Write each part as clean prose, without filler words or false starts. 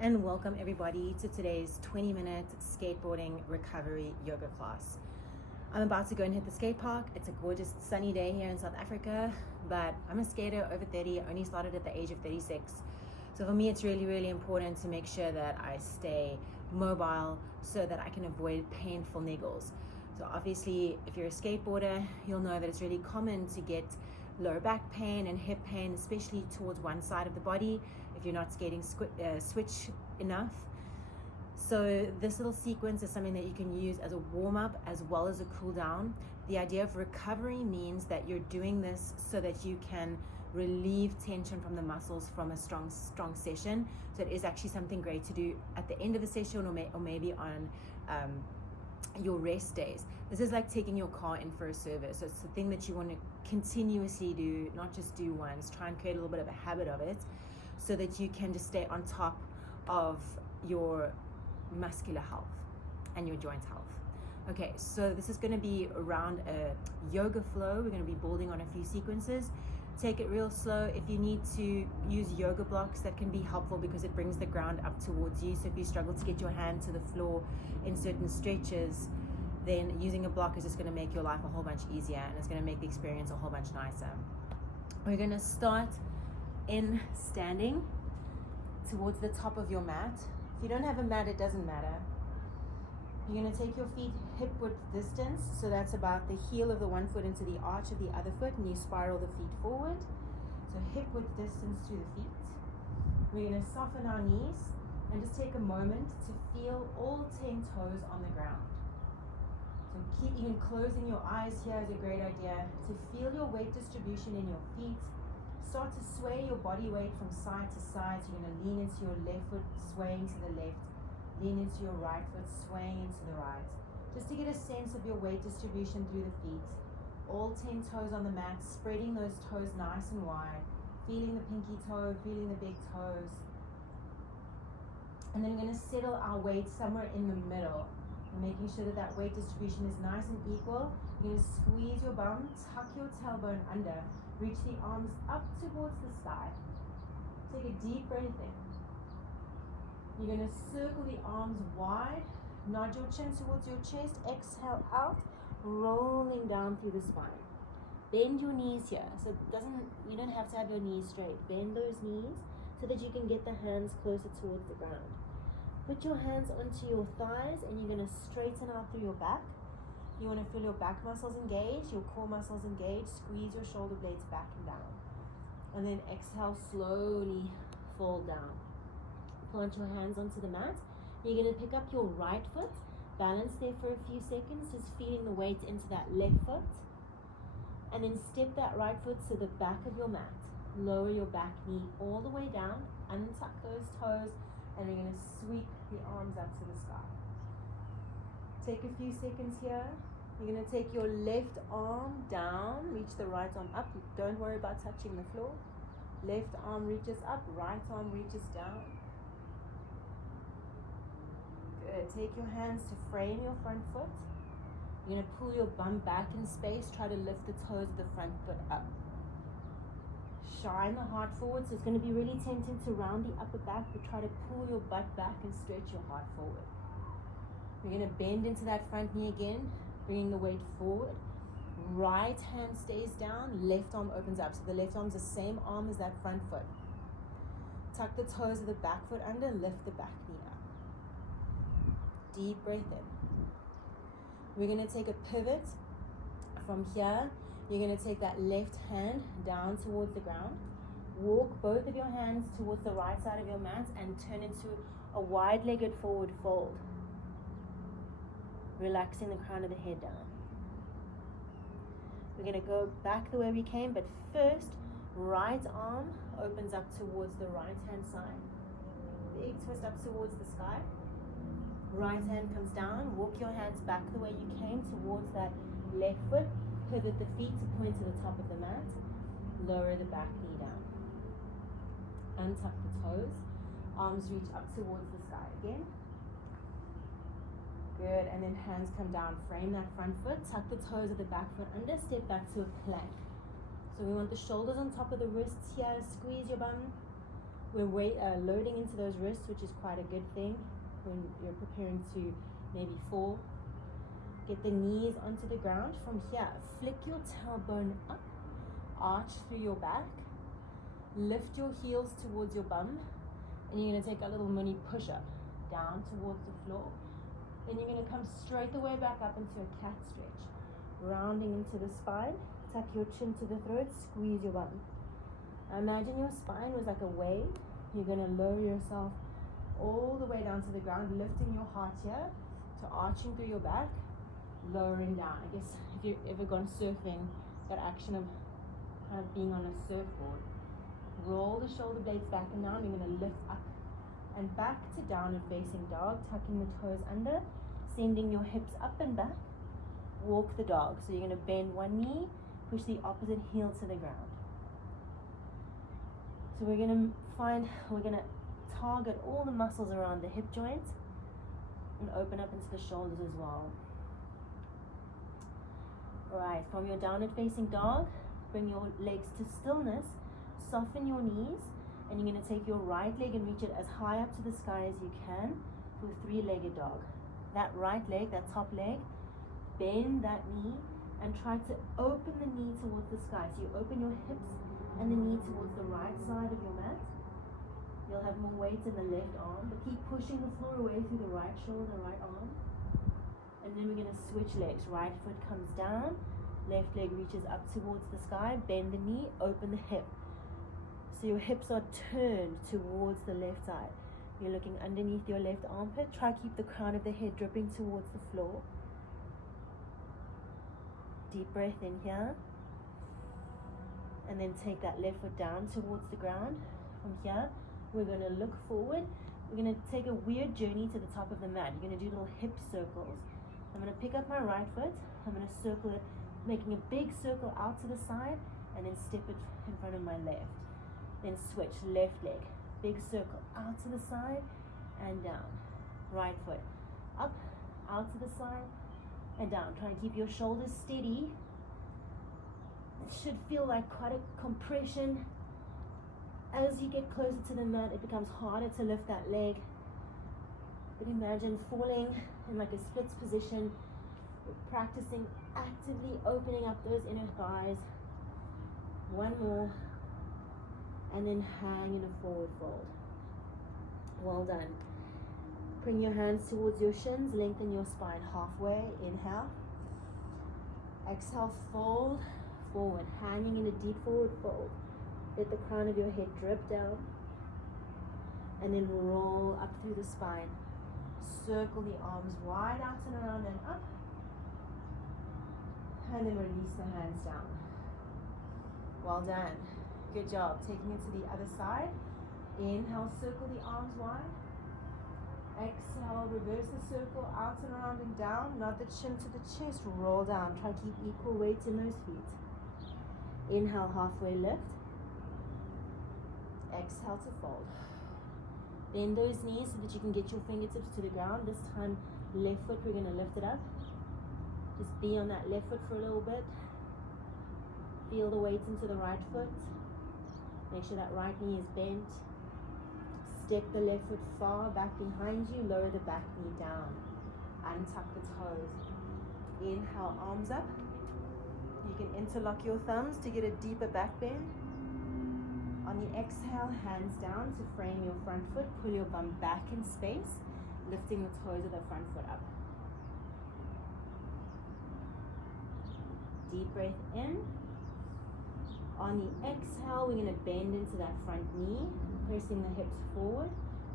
and welcome everybody to today's 20-minute skateboarding recovery yoga class. I'm about to go and hit the skate park. It's a gorgeous sunny day here in South Africa, but I'm a skater over 30, only started at the age of 36. So for me, it's really important to make sure that I stay mobile so that I can avoid painful niggles. So obviously, if you're a skateboarder, you'll know that it's really common to get lower back pain and hip pain, especially towards one side of the body if you're not skating switch enough. So this little sequence is something that you can use as a warm-up as well as a cool down. The idea of recovery means that you're doing this so that you can relieve tension from the muscles from a strong session. So it is actually something great to do at the end of a session or maybe on your rest days. This is like taking your car in for a service. So it's the thing that you want to continuously do, not just do once. Try and create a little bit of a habit of it so that you can just stay on top of your muscular health and your joint health. Okay, so this is going to be around a yoga flow. We're going to be building on a few sequences. Take it real slow. If you need to use yoga blocks, that can be helpful because it brings the ground up towards you. So if you struggle to get your hand to the floor in certain stretches, then using a block is just going to make your life a whole bunch easier, and it's going to make the experience a whole bunch nicer. We're going to start in standing towards the top of your mat. If you don't have a mat, it doesn't matter. You're going to take your feet hip width distance, so that's about the heel of the one foot into the arch of the other foot, and you spiral the feet forward. So hip width distance through the feet. We're going to soften our knees and just take a moment to feel all 10 toes on the ground. So keep even closing your eyes here is a great idea to feel your weight distribution in your feet. Start to sway your body weight from side to side. So you're going to lean into your left foot, swaying to the left. Lean into your right foot, swaying into the right. Just to get a sense of your weight distribution through the feet. All 10 toes on the mat, spreading those toes nice and wide. Feeling the pinky toe, feeling the big toes. And then we're going to settle our weight somewhere in the middle. And making sure that that weight distribution is nice and equal. You're going to squeeze your bum, tuck your tailbone under. Reach the arms up towards the sky. Take a deep breath in. You're going to circle the arms wide, nod your chin towards your chest, exhale out, rolling down through the spine. Bend your knees here, so you don't have to have your knees straight. Bend those knees so that you can get the hands closer towards the ground. Put your hands onto your thighs and you're going to straighten out through your back. You want to feel your back muscles engage, your core muscles engage, squeeze your shoulder blades back and down. And then exhale, slowly fall down. Plant your hands onto the mat. You're going to pick up your right foot, balance there for a few seconds, just feeling the weight into that left foot. And then step that right foot to the back of your mat. Lower your back knee all the way down, untuck those toes, and you're going to sweep the arms up to the sky. Take a few seconds here. You're going to take your left arm down, reach the right arm up. Don't worry about touching the floor. Left arm reaches up, right arm reaches down. Good. Take your hands to frame your front foot. You're going to pull your bum back in space. Try to lift the toes of the front foot up. Shine the heart forward. So it's going to be really tempting to round the upper back, but try to pull your butt back and stretch your heart forward. We're going to bend into that front knee again, bringing the weight forward. Right hand stays down, left arm opens up. So the left arm's the same arm as that front foot. Tuck the toes of the back foot under, lift the back knee up. Deep breath in. We're going to take a pivot. From here, you're going to take that left hand down towards the ground. Walk both of your hands towards the right side of your mat and turn into a wide-legged forward fold. Relaxing the crown of the head down. We're going to go back the way we came, but first, right arm opens up towards the right hand side. Big twist up towards the sky. Right hand comes down. Walk your hands back the way you came towards that left foot. Pivot the feet to point to the top of the mat. Lower the back knee down. Untuck the toes. Arms reach up towards the sky again. Good, and then hands come down, frame that front foot, tuck the toes of the back foot under, step back to a plank. So we want the shoulders on top of the wrists here, squeeze your bum, We're loading into those wrists, which is quite a good thing when you're preparing to maybe fall. Get the knees onto the ground. From here, flick your tailbone up, arch through your back, lift your heels towards your bum, and you're going to take a little mini push-up down towards the floor. Then you're going to come straight the way back up into a cat stretch, rounding into the spine. Tuck your chin to the throat, squeeze your bum. Imagine your spine was like a wave. You're going to lower yourself all the way down to the ground, lifting your heart here, to arching through your back, lowering down. I guess if you've ever gone surfing, that action of kind of being on a surfboard. Roll the shoulder blades back and down. You're going to lift up and back to downward facing dog, tucking the toes under, sending your hips up and back. Walk the dog. So you're going to bend one knee, push the opposite heel to the ground. So we're going to target all the muscles around the hip joints and open up into the shoulders as well. Alright, from your downward facing dog, bring your legs to stillness, soften your knees, and you're going to take your right leg and reach it as high up to the sky as you can for a three-legged dog. That right leg, that top leg, bend that knee and try to open the knee towards the sky. So you open your hips and the knee towards the right side of your mat. You'll have more weight in the left arm, but keep pushing the floor away through the right shoulder, right arm. And then we're going to switch legs. Right foot comes down, left leg reaches up towards the sky, bend the knee, open the hip. So your hips are turned towards the left side. You're looking underneath your left armpit. Try to keep the crown of the head dripping towards the floor. Deep breath in here. And then take that left foot down towards the ground. From here, we're going to look forward. We're going to take a weird journey to the top of the mat. You're going to do little hip circles. I'm going to pick up my right foot. I'm going to circle it, making a big circle out to the side, and then step it in front of my left. Then switch, left leg, big circle out to the side and down. Right foot up, out to the side and down. Try and keep your shoulders steady. It should feel like quite a compression. As you get closer to the mat, it becomes harder to lift that leg. But imagine falling in like a splits position. You're practicing actively opening up those inner thighs. One more. And then hang in a forward fold. Well done. Bring your hands towards your shins. Lengthen your spine halfway. Inhale. Exhale, fold forward. Hanging in a deep forward fold. Let the crown of your head drip down. And then roll up through the spine. Circle the arms wide out and around and up. And then release the hands down. Well done. Good job. Taking it to the other side. Inhale, circle the arms wide. Exhale, reverse the circle out and around and down. Nod the chin to the chest. Roll down. Try to keep equal weight in those feet. Inhale, halfway lift. Exhale to fold. Bend those knees so that you can get your fingertips to the ground. This time, left foot, we're going to lift it up. Just be on that left foot for a little bit. Feel the weight into the right foot. Make sure that right knee is bent. Step the left foot far back behind you. Lower the back knee down. Untuck the toes. Inhale, arms up. You can interlock your thumbs to get a deeper back bend. On the exhale, hands down to frame your front foot. Pull your bum back in space, lifting the toes of the front foot up. Deep breath in. On the exhale, we're going to bend into that front knee, pressing the hips forward.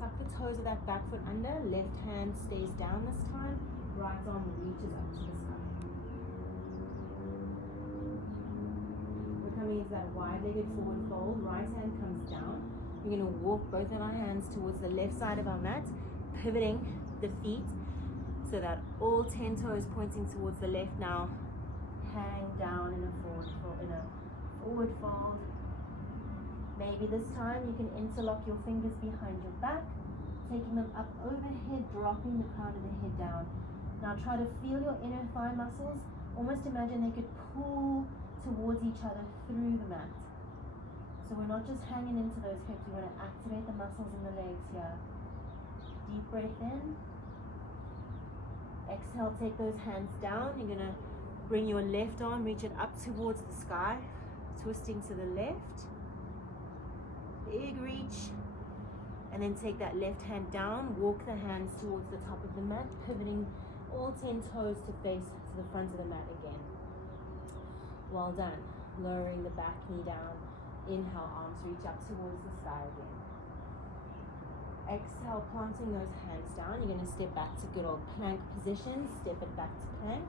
Tuck the toes of that back foot under. Left hand stays down this time. Right arm reaches up to the sky. We're coming into that wide-legged forward fold. Right hand comes down. We're going to walk both of our hands towards the left side of our mat, pivoting the feet so that all 10 toes pointing towards the left now. Hang down in a forward fold. Maybe this time you can interlock your fingers behind your back, taking them up overhead, dropping the crown of the head down. Now try to feel your inner thigh muscles. Almost imagine they could pull towards each other through the mat. So we're not just hanging into those hips, we want to activate the muscles in the legs here. Deep breath in. Exhale, take those hands down. You're going to bring your left arm, reach it up towards the sky, twisting to the left. Big reach. And then take that left hand down, walk the hands towards the top of the mat, pivoting all 10 toes to face to the front of the mat again. Well done. Lowering the back knee down. Inhale, arms reach up towards the sky again. Exhale, planting those hands down. You're going to step back to good old plank position. Step it back to plank.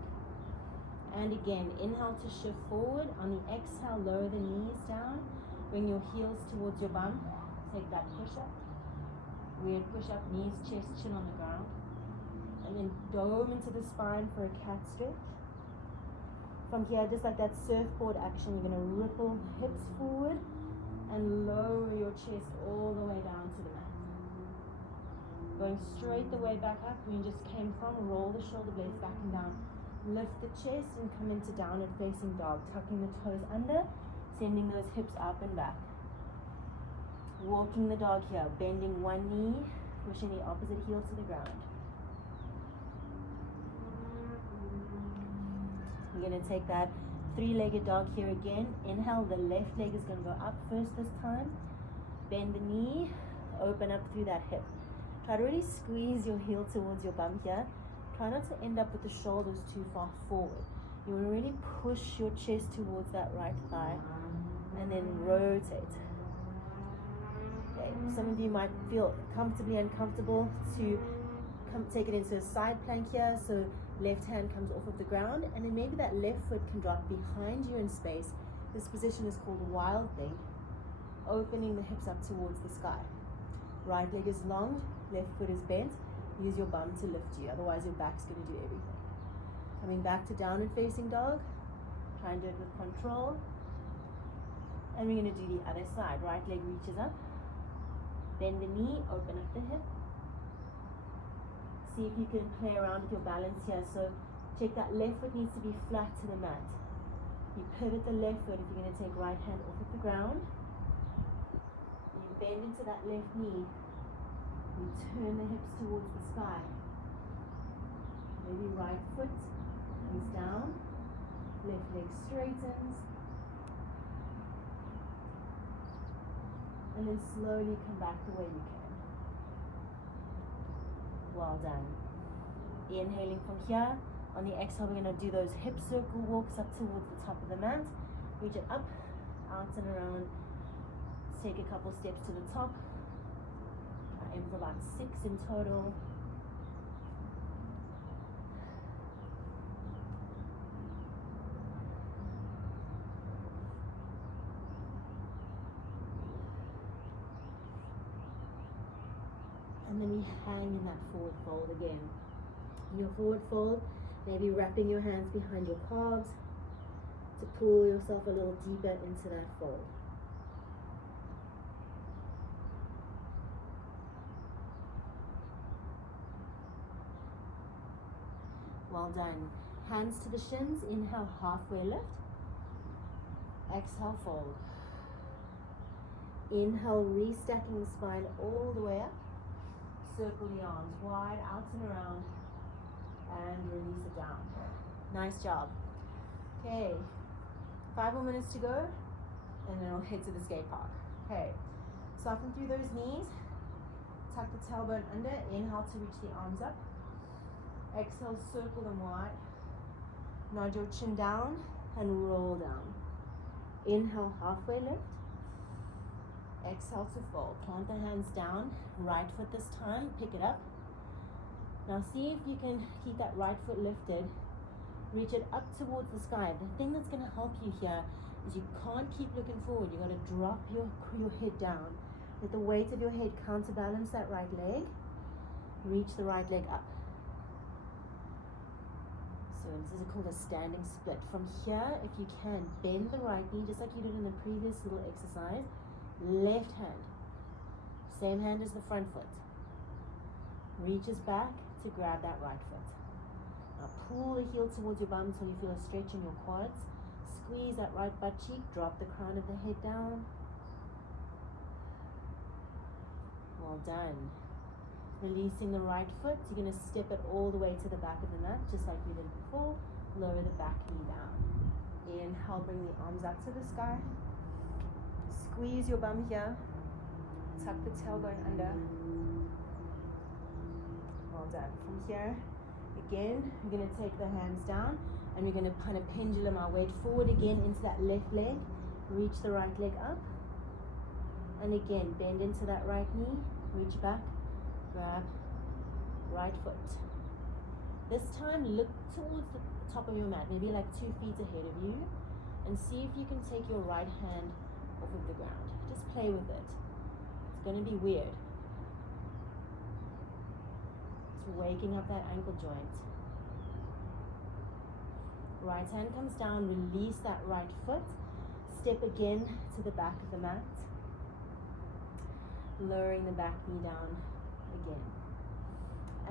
And again, inhale to shift forward. On the exhale, lower the knees down. Bring your heels towards your bum. Take that push-up. Weird push-up, knees, chest, chin on the ground. And then dome into the spine for a cat stretch. From here, just like that surfboard action, you're going to ripple hips forward and lower your chest all the way down to the mat. Going straight the way back up where you just came from, roll the shoulder blades back and down. Lift the chest and come into downward facing dog, tucking the toes under, sending those hips up and back. Walking the dog here, bending one knee, pushing the opposite heel to the ground. You're going to take that three-legged dog here again. Inhale, the left leg is going to go up first this time. Bend the knee, open up through that hip. Try to really squeeze your heel towards your bum here. Try not to end up with the shoulders too far forward. You want to really push your chest towards that right thigh and then rotate. Okay. Some of you might feel comfortably uncomfortable to take it into a side plank here. So left hand comes off of the ground and then maybe that left foot can drop behind you in space. This position is called wild thing, opening the hips up towards the sky. Right leg is long, left foot is bent. Use your bum to lift you, otherwise your back's going to do everything. Coming back to downward facing dog. Try and do it with control. And we're going to do the other side. Right leg reaches up. Bend the knee, open up the hip. See if you can play around with your balance here. So check that left foot needs to be flat to the mat. You pivot the left foot if you're going to take right hand off of the ground. You bend into that left knee. You turn the hips towards the sky. Maybe right foot comes down, left leg straightens, and then slowly come back the way you can. Well done. Inhaling from here. On the exhale, we're going to do those hip circle walks up towards the top of the mat. Reach it up, out and around. Let's take a couple steps to the top. Aim for about 6 in total. And then we hang in that forward fold again. In your forward fold, maybe wrapping your hands behind your calves to pull yourself a little deeper into that fold. Well done. Hands to the shins. Inhale, halfway lift. Exhale, fold. Inhale, restacking the spine all the way up. Circle the arms wide, out and around, and release it down. Nice job. Okay, 5 more minutes to go, and then we'll head to the skate park. Okay, soften through those knees. Tuck the tailbone under. Inhale to reach the arms up. Exhale, circle them wide. Nod your chin down and roll down. Inhale, halfway lift. Exhale to fold. Plant the hands down. Right foot this time. Pick it up. Now see if you can keep that right foot lifted. Reach it up towards the sky. The thing that's going to help you here is you can't keep looking forward. You've got to drop your head down. Let the weight of your head counterbalance that right leg. Reach the right leg up. So this is called a standing split. From here, if you can, bend the right knee just like you did in the previous little exercise. Left hand, same hand as the front foot, reaches back to grab that right foot. Now pull the heel towards your bum until you feel a stretch in your quads. Squeeze that right butt cheek, drop the crown of the head down. Well done. Releasing the right foot, you're going to step it all the way to the back of the mat, just like we did before. Lower the back knee down. Inhale, bring the arms up to the sky. Squeeze your bum here. Tuck the tailbone under. Well done. From here, again, we're going to take the hands down and we're going to kind of pendulum our weight forward again into that left leg. Reach the right leg up. And again, bend into that right knee. Reach back. Grab right foot. This time, look towards the top of your mat, maybe like 2 feet ahead of you, and see if you can take your right hand off of the ground. Just play with it. It's going to be weird. It's waking up that ankle joint. Right hand comes down, release that right foot. Step again to the back of the mat. Lowering the back knee down again.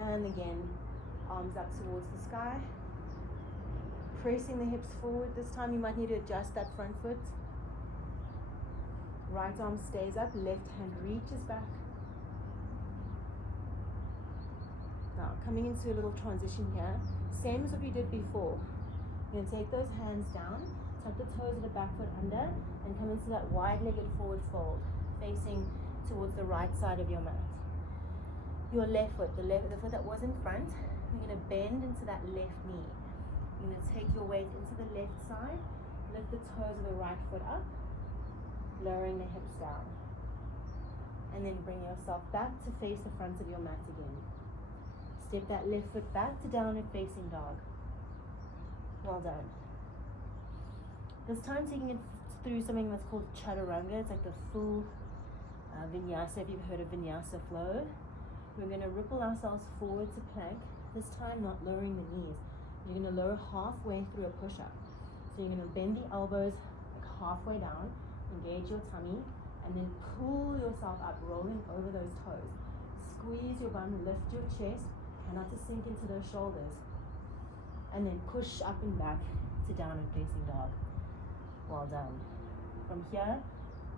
And again, arms up towards the sky. Pressing the hips forward. This time you might need to adjust that front foot. Right arm stays up, left hand reaches back. Now, coming into a little transition here, same as what we did before. You're going to take those hands down, tuck the toes of the back foot under, and come into that wide-legged forward fold, facing towards the right side of your mat. Your left foot, the foot that was in front, you're going to bend into that left knee. You're going to take your weight into the left side, lift the toes of the right foot up, lowering the hips down. And then bring yourself back to face the front of your mat again. Step that left foot back to downward facing dog. Well done. This time taking it through something that's called chaturanga. It's like the full vinyasa, if you've heard of vinyasa flow. We're going to ripple ourselves forward to plank, this time not lowering the knees. You're going to lower halfway through a push-up. So you're going to bend the elbows like halfway down, engage your tummy, and then pull yourself up, rolling over those toes. Squeeze your bum, lift your chest, try not to sink into those shoulders. And then push up and back to downward facing dog. Well done. From here,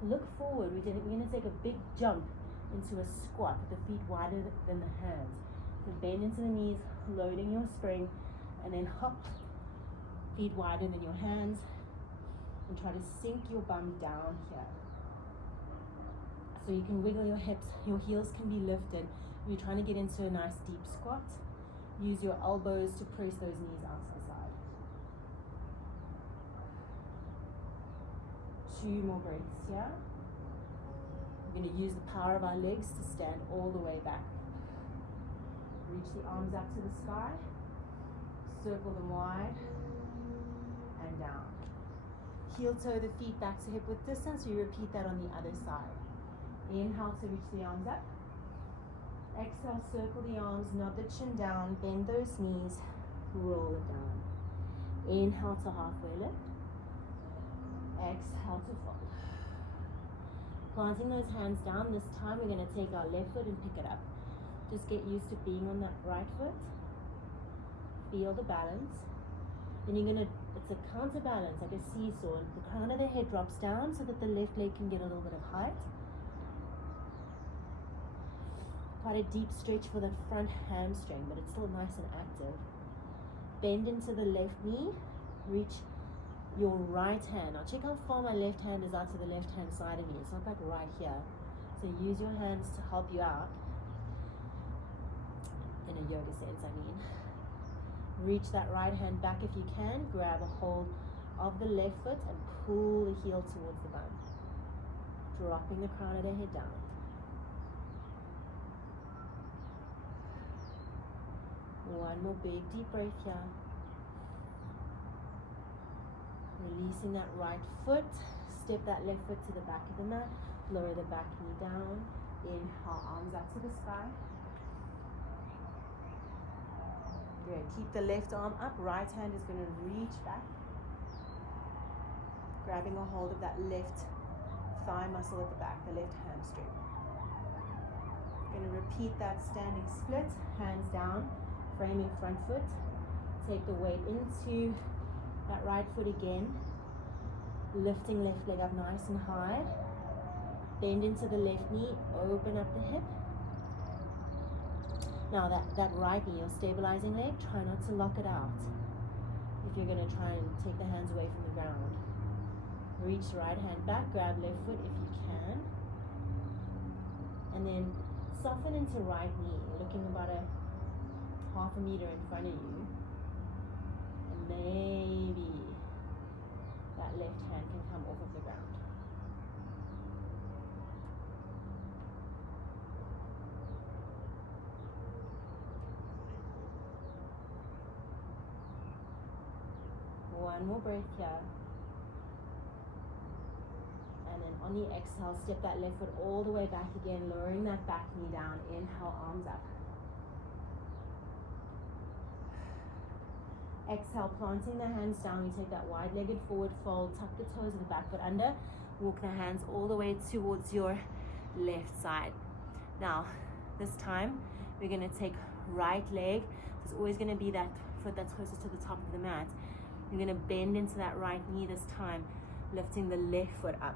look forward. We're going to take a big jump into a squat with the feet wider than the hands. So bend into the knees, loading your spring, and then hop, feet wider than your hands, and try to sink your bum down here. So you can wiggle your hips, your heels can be lifted. You're trying to get into a nice deep squat. Use your elbows to press those knees out to the side. 2 more breaths here. We're going to use the power of our legs to stand all the way back. Reach the arms up to the sky. Circle them wide. And down. Heel toe the feet back to hip width distance. We repeat that on the other side. Inhale to reach the arms up. Exhale, circle the arms, nod the chin down, bend those knees, roll it down. Inhale to halfway lift. Exhale to fold. Planting those hands down, this time we're going to take our left foot and pick it up. Just get used to being on that right foot. Feel the balance. Then you're going to, it's a counterbalance, like a seesaw. The crown of the head drops down so that the left leg can get a little bit of height. Quite a deep stretch for the front hamstring, but it's still nice and active. Bend into the left knee, reach your right hand. Now check how far my left hand is out to the left hand side of me. It's not like right here. So use your hands to help you out. In a yoga sense, I mean. Reach that right hand back if you can. Grab a hold of the left foot and pull the heel towards the bum. Dropping the crown of the head down. One more big deep breath here. Releasing that right foot. Step that left foot to the back of the mat. Lower the back knee down. Inhale, arms up to the sky. Good. Keep the left arm up. Right hand is going to reach back. Grabbing a hold of that left thigh muscle at the back, the left hamstring. Going to repeat that standing split. Hands down. Framing front foot. Take the weight into that right foot again. Lifting left leg up nice and high. Bend into the left knee. Open up the hip. Now that right knee, your stabilizing leg, try not to lock it out. If you're going to try and take the hands away from the ground, reach right hand back, grab left foot if you can, and then soften into right knee, looking about a half a meter in front of you, and maybe that left hand can come off of the ground. One more breath here. And then on the exhale, step that left foot all the way back again, lowering that back knee down. Inhale, arms up. Exhale, planting the hands down. We take that wide-legged forward fold, tuck the toes and the back foot under. Walk the hands all the way towards your left side. Now, this time, we're going to take right leg. There's always going to be that foot that's closest to the top of the mat. You're going to bend into that right knee this time, lifting the left foot up.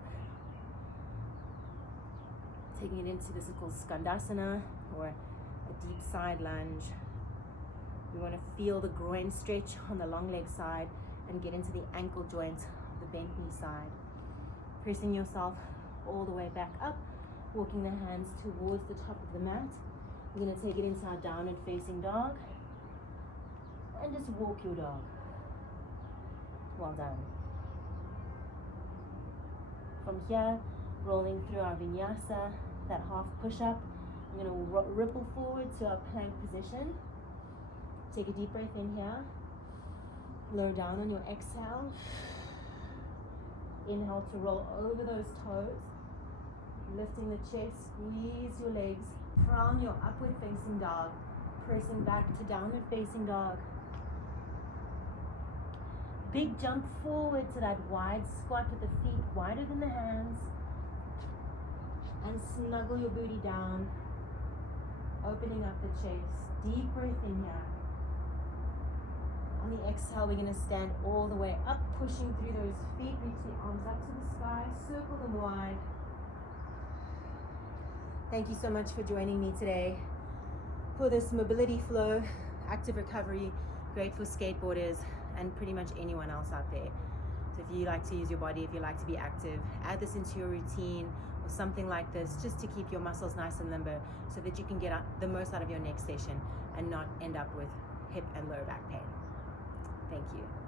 Taking it into, this is called Skandasana, or a deep side lunge. We want to feel the groin stretch on the long leg side and get into the ankle joint of the bent knee side. Pressing yourself all the way back up, walking the hands towards the top of the mat. We're going to take it into our downward facing dog and just walk your dog. Well done. From here, rolling through our vinyasa, that half push-up, we're going to ripple forward to our plank position. Take a deep breath in here. Lower down on your exhale. Inhale to roll over those toes. Lifting the chest, squeeze your legs from your upward facing dog. Pressing back to downward facing dog. Big jump forward to that wide squat with the feet wider than the hands. And snuggle your booty down. Opening up the chest. Deep breath in here. On the exhale, we're going to stand all the way up, pushing through those feet. Reach the arms up to the sky. Circle them wide. Thank you so much for joining me today for this mobility flow, active recovery, great for skateboarders and pretty much anyone else out there. So if you like to use your body, if you like to be active, add this into your routine or something like this just to keep your muscles nice and limber so that you can get the most out of your next session and not end up with hip and lower back pain. Thank you.